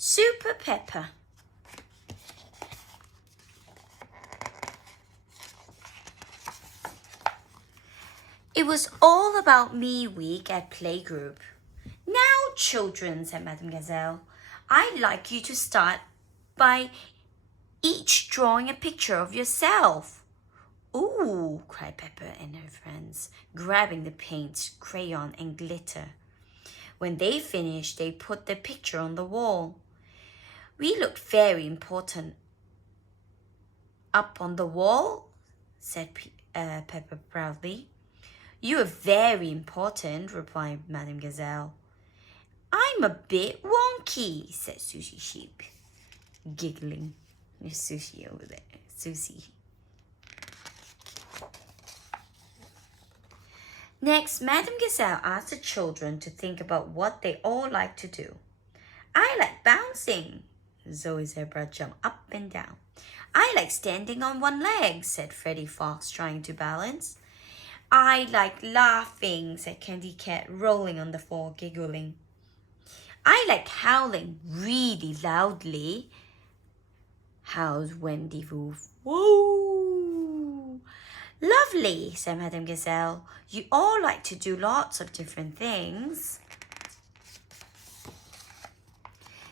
Super Peppa. It was all about me week at playgroup. Now, children, said Madame Gazelle, I'd like you to start by each drawing a picture of yourself. Ooh, cried Peppa and her friends, grabbing the paint, crayon, and glitter. When they finished, they put the picture on the wall. We looked very important. Up on the wall, said Peppa proudly. You are very important, replied Madame Gazelle. I'm a bit wonky, said Susie Sheep, giggling. There's Susie over there. Susie. Next, Madame Gazelle asked the children to think about what they all like to do. I like bouncing. Zoe's zebra jumped up and down. I like standing on one leg, said Freddie Fox, trying to balance. I like laughing, said Candy Cat, rolling on the floor, giggling. I like howling really loudly, howled Wendy Wolf. Whoa! Lovely, said Madame Gazelle. You all like to do lots of different things.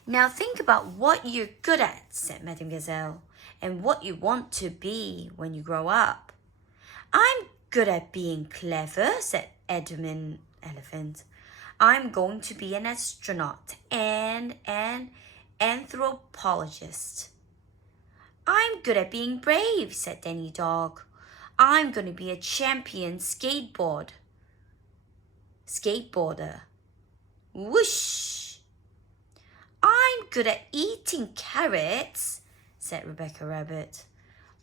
Now think about what you're good at, said Madame Gazelle, and what you want to be when you grow up. I'm good at being clever, said Edmund Elephant. I'm going to be an astronaut and an anthropologist. I'm good at being brave, said Danny Dog. I'm going to be a champion skateboarder. Whoosh! I'm good at eating carrots, said Rebecca Rabbit.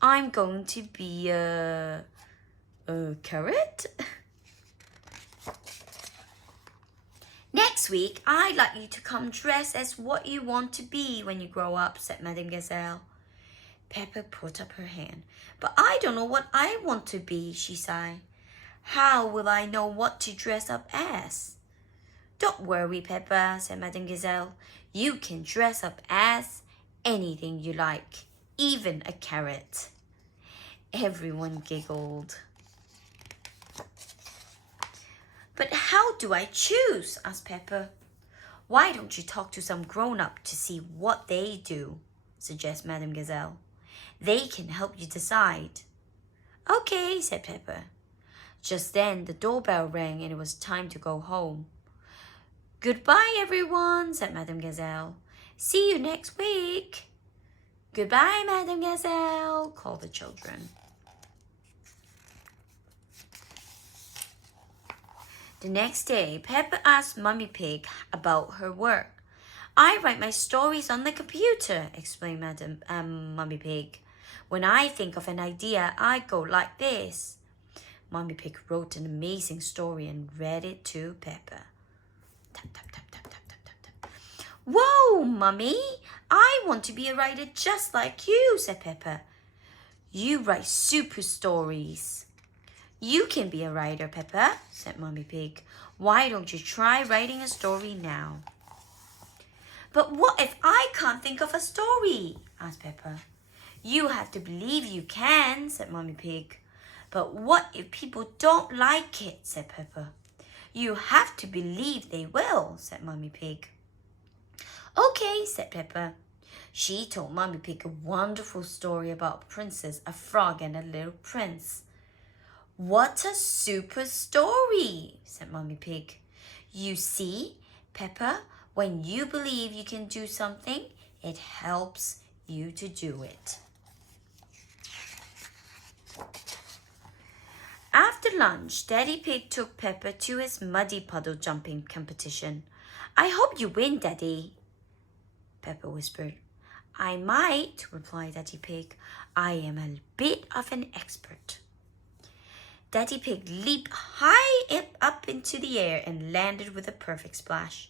I'm going to be a carrot? Next week, I'd like you to come dressed as what you want to be when you grow up, said Madame Gazelle. Peppa put up her hand. But I don't know what I want to be, she sighed. How will I know what to dress up as? Don't worry, Peppa, said Madame Gazelle. You can dress up as anything you like, even a carrot. Everyone giggled. But how do I choose? Asked Peppa. Why don't you talk to some grown-up to see what they do? Suggested Madame Gazelle. They can help you decide. Okay, said Peppa. Just then the doorbell rang and it was time to go home. Goodbye, everyone, said Madame Gazelle. See you next week. Goodbye, Madame Gazelle, called the children. The next day, Peppa asked Mummy Pig about her work. I write my stories on the computer, explained Mummy Pig. When I think of an idea, I go like this. Mummy Pig wrote an amazing story and read it to Peppa. Tap, tap, tap, tap, tap, tap, tap, tap. Whoa, Mummy! I want to be a writer just like you, said Peppa. You write super stories. You can be a writer, Peppa, said Mummy Pig. Why don't you try writing a story now? But what if I can't think of a story? Asked Peppa. You have to believe you can, said Mummy Pig. But what if people don't like it, said Peppa. You have to believe they will, said Mummy Pig. Okay, said Peppa. She told Mummy Pig a wonderful story about a princess, a frog, and a little prince. What a super story, said Mummy Pig. You see, Peppa, when you believe you can do something, it helps you to do it. After lunch, Daddy Pig took Peppa to his muddy puddle jumping competition. I hope you win, Daddy, Peppa whispered. I might, replied Daddy Pig. I am a bit of an expert. Daddy Pig leaped high up into the air and landed with a perfect splash.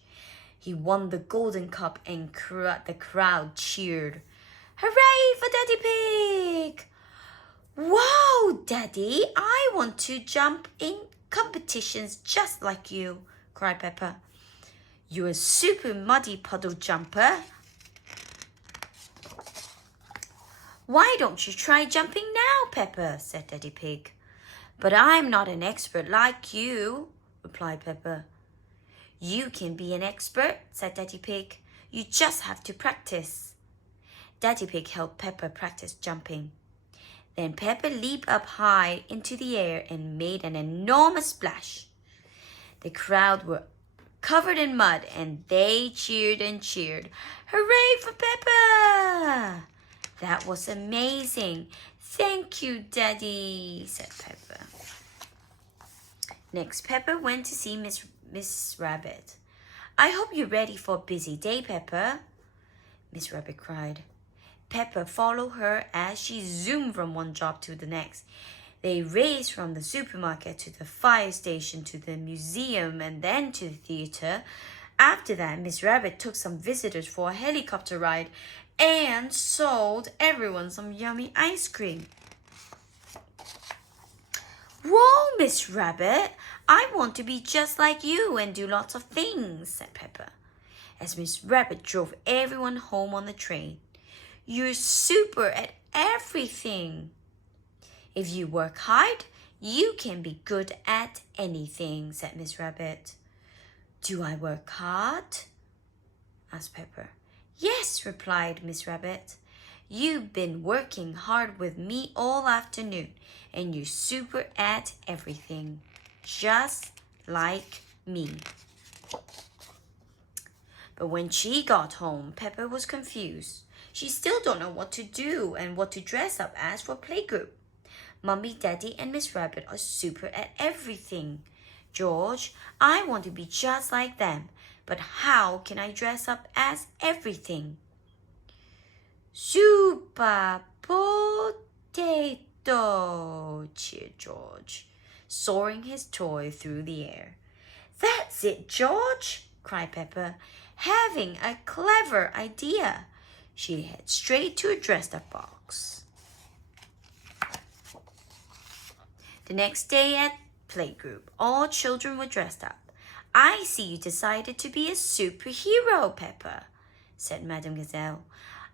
He won the golden cup and the crowd cheered. Hooray for Daddy Pig! Wow, Daddy, I want to jump in competitions just like you, cried Peppa. You're a super muddy puddle jumper, Why don't you try jumping now, Peppa? Said Daddy Pig. But I'm not an expert like you, replied Peppa. You can be an expert, said Daddy Pig. You just have to practice. Daddy Pig helped Peppa practice jumping. Then Peppa leaped up high into the air and made an enormous splash. The crowd were covered in mud and they cheered and cheered. Hooray for Peppa! That was amazing. Thank you, Daddy, said Peppa. Next, Peppa went to see Miss Rabbit. I hope you're ready for a busy day, Peppa, Miss Rabbit cried. Peppa followed her as she zoomed from one job to the next. They raced from the supermarket to the fire station to the museum and then to the theater. After that, Miss Rabbit took some visitors for a helicopter ride and sold everyone some yummy ice cream. Whoa, Miss Rabbit, I want to be just like you and do lots of things, said Peppa, as Miss Rabbit drove everyone home on the train. You're super at everything. If you work hard, you can be good at anything, said Miss Rabbit. Do I work hard? Asked Peppa. Yes, replied Miss Rabbit. You've been working hard with me all afternoon, and you're super at everything, just like me. But when she got home, Peppa was confused. She still don't know what to do and what to dress up as for playgroup. Mummy, Daddy, and Miss Rabbit are super at everything. George, I want to be just like them, but how can I dress up as everything? Super potato, cheered George, soaring his toy through the air. That's it, George, cried Peppa, having a clever idea. She headed straight to a dressed-up box. The next day at playgroup, all children were dressed up. I see you decided to be a superhero, Peppa, said Madame Gazelle.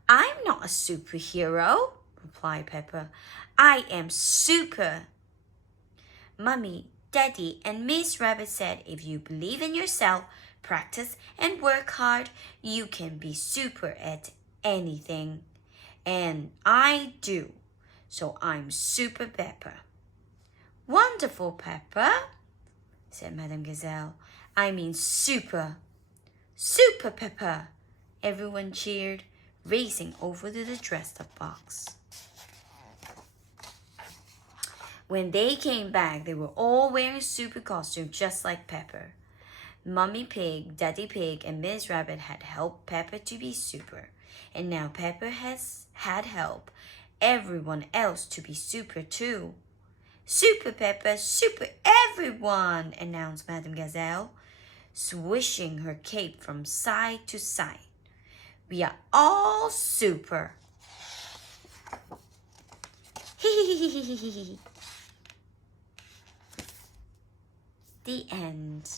I'm not a superhero, replied Peppa. I am super. Mummy, Daddy, and Miss Rabbit said if you believe in yourself, practice, and work hard, you can be super at anything. And I do. So I'm Super Peppa. Wonderful, Peppa, said Madame Gazelle. I mean super. Super Peppa. Everyone cheered, racing over to the dressed-up box. When they came back, they were all wearing super costumes just like Peppa. Mummy Pig, Daddy Pig, and Miss Rabbit had helped Peppa to be super. And now Peppa has had help everyone else to be super too. Super Peppa, super everyone, announced Madame Gazelle, swishing her cape from side to side. We are all super. The end.